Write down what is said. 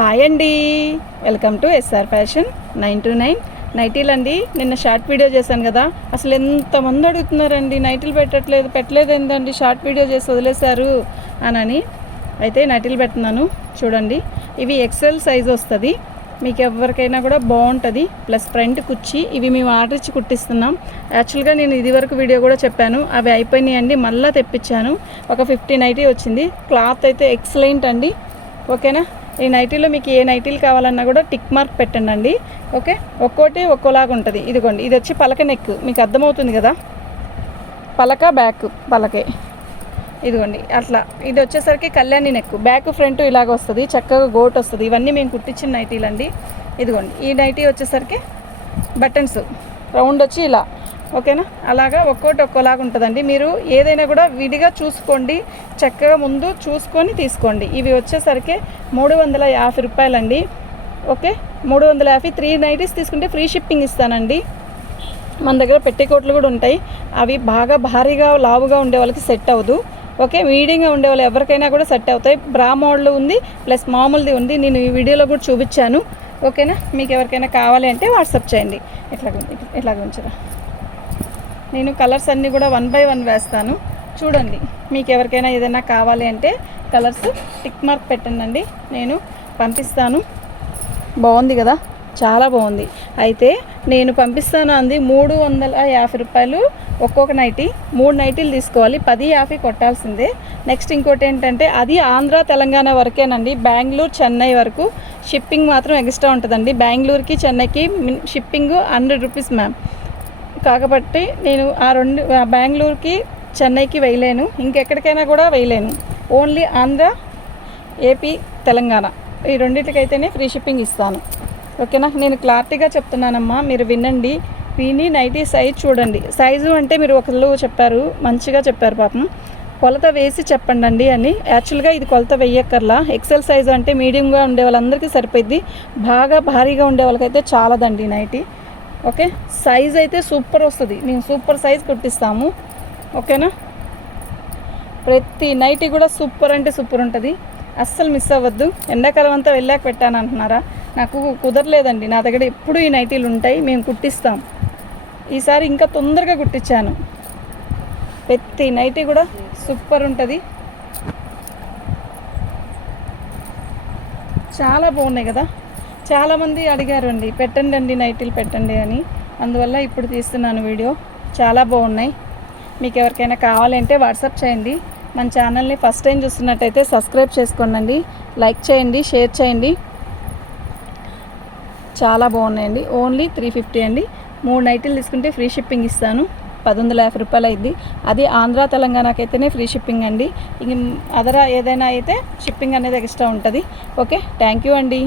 Hi అండి, welcome to SR fashion 929 నైటీలు అండి. నిన్న షార్ట్ వీడియో చేశాను కదా, అసలు ఎంతమంది అడుగుతున్నారండి నైటీలు పెట్టలేదు ఏంటండి, షార్ట్ వీడియో చేసి వదిలేశారు అని. అయితే నైటీలు పెడుతున్నాను చూడండి. ఇవి ఎక్సెల్ సైజ్ వస్తుంది, మీకు ఎవరికైనా కూడా బాగుంటుంది. ప్లస్ ఫ్రంట్ కుచ్చి ఇవి మేము ఆర్డర్ ఇచ్చి కుట్టిస్తున్నాం. యాక్చువల్గా నేను ఇది వరకు వీడియో కూడా చెప్పాను, అవి అయిపోయినాయండి. మళ్ళీ తెప్పించాను. ఒక 50 నైటీ వచ్చింది. క్లాత్ అయితే ఎక్సలెంట్ అండి. ఓకేనా. ఈ నైటీలో మీకు ఏ నైటీలు కావాలన్నా కూడా టిక్ మార్క్ పెట్టండి అండి. ఓకే, ఒక్కోటి ఒక్కోలాగా ఉంటుంది. ఇదిగోండి, ఇది వచ్చి పలక నెక్, మీకు అర్థమవుతుంది కదా, పలక బ్యాక్ పలకే. ఇదిగోండి అట్లా. ఇది వచ్చేసరికి కళ్యాణి నెక్, బ్యాక్ ఫ్రంట్ ఇలాగ వస్తుంది, చక్కగా గోట్ వస్తుంది. ఇవన్నీ మేము కుట్టించిన నైటీలు అండి. ఇదిగోండి, ఈ నైటీ వచ్చేసరికి బటన్స్ రౌండ్ వచ్చి ఇలా. ఓకేనా, అలాగా ఒక్కోటి ఒక్కోలాగా ఉంటుందండి. మీరు ఏదైనా కూడా విడిగా చూసుకోండి, చక్కగా ముందు చూసుకొని తీసుకోండి. ఇవి వచ్చేసరికి 350 రూపాయలండి. ఓకే, 350. 3 నైటీస్ తీసుకుంటే ఫ్రీ షిప్పింగ్ ఇస్తానండి. మన దగ్గర పెట్టికోట్లు కూడా ఉంటాయి. అవి బాగా భారీగా లావుగా ఉండే వాళ్ళకి సెట్ అవ్వదు. ఓకే, మీడియంగా ఉండే వాళ్ళు ఎవరికైనా కూడా సెట్ అవుతాయి. బ్రా మోడల్ ఉంది, ప్లస్ మామూలుది ఉంది. నేను ఈ వీడియోలో కూడా చూపించాను. ఓకేనా, మీకు ఎవరికైనా కావాలి అంటే వాట్సాప్ చేయండి. ఇట్లాగ ఉంచరా. నేను కలర్స్ అన్నీ కూడా 1 by 1 వేస్తాను చూడండి. మీకు ఎవరికైనా ఏదైనా కావాలి అంటే కలర్స్ టిక్ మార్క్ పెట్టండి, నేను పంపిస్తాను. బాగుంది కదా, చాలా బాగుంది. అయితే నేను పంపిస్తాను అంది 350 రూపాయలు ఒక్కొక్క నైటీ. 3 నైటీలు తీసుకోవాలి, 1050 కొట్టాల్సిందే. నెక్స్ట్ ఇంకోటి ఏంటంటే, అది ఆంధ్ర తెలంగాణ వరకేనండి. బెంగళూరు చెన్నై వరకు షిప్పింగ్ మాత్రం ఎక్స్ట్రా ఉంటుందండి. బెంగళూరుకి చెన్నైకి షిప్పింగ్ 100 రూపీస్ మ్యామ్. కాబట్టి నేను బెంగళూరుకి చెన్నైకి వేయలేను, ఇంకెక్కడికైనా కూడా వేయలేను. ఓన్లీ ఆంధ్ర, ఏపీ, తెలంగాణ ఈ రెండింటికైతేనే ఫ్రీ షిప్పింగ్ ఇస్తాను. ఓకేనా, నేను క్లారిటీగా చెప్తున్నానమ్మా, మీరు వినండి. విని నైటీ సైజ్ చూడండి. సైజు అంటే మీరు ఒకళ్ళు చెప్పారు, మంచిగా చెప్పారు పాపం, కొలత వేసి చెప్పండి అని. యాక్చువల్గా ఇది కొలత వేయక్కర్లా. ఎక్సెల్ సైజు అంటే మీడియంగా ఉండే వాళ్ళందరికీ సరిపోద్ది, బాగా భారీగా ఉండే వాళ్ళకైతే చాలదండి నైటీ. ఓకే, సైజ్ అయితే సూపర్ వస్తుంది, మేము సూపర్ సైజ్ కుట్టిస్తాము. ఓకేనా, ప్రతి నైటీ కూడా సూపర్ అంటే సూపర్ ఉంటుంది, అస్సలు మిస్ అవ్వద్దు. ఎండాకాలం అంతా వెళ్ళాక పెట్టాను అంటున్నారా, నాకు కుదరలేదండి. నా దగ్గర ఎప్పుడు ఈ నైటీలు ఉంటాయి, మేము కుట్టిస్తాం. ఈసారి ఇంకా తొందరగా కుట్టించాను. ప్రతి నైటీ కూడా సూపర్ ఉంటుంది, చాలా బాగున్నాయి కదా. చాలామంది అడిగారు అండి, పెట్టండి నైటీలు పెట్టండి అని. అందువల్ల ఇప్పుడు తీస్తున్నాను వీడియో. చాలా బాగున్నాయి. మీకు ఎవరికైనా కావాలంటే వాట్సాప్ చేయండి. మన ఛానల్ని ఫస్ట్ టైం చూస్తున్నట్టయితే సబ్స్క్రైబ్ చేసుకోండి, లైక్ చేయండి, షేర్ చేయండి. చాలా బాగున్నాయండి. ఓన్లీ 350 అండి. 3 నైటీలు తీసుకుంటే ఫ్రీ షిప్పింగ్ ఇస్తాను. 1150 రూపాయలు అయింది. అది ఆంధ్ర తెలంగాణకి అయితేనే ఫ్రీ షిప్పింగ్ అండి. ఇంక అదర్ ఏదైనా అయితే షిప్పింగ్ అనేది ఎక్స్ట్రా ఉంటుంది. ఓకే, థ్యాంక్ యూ అండి.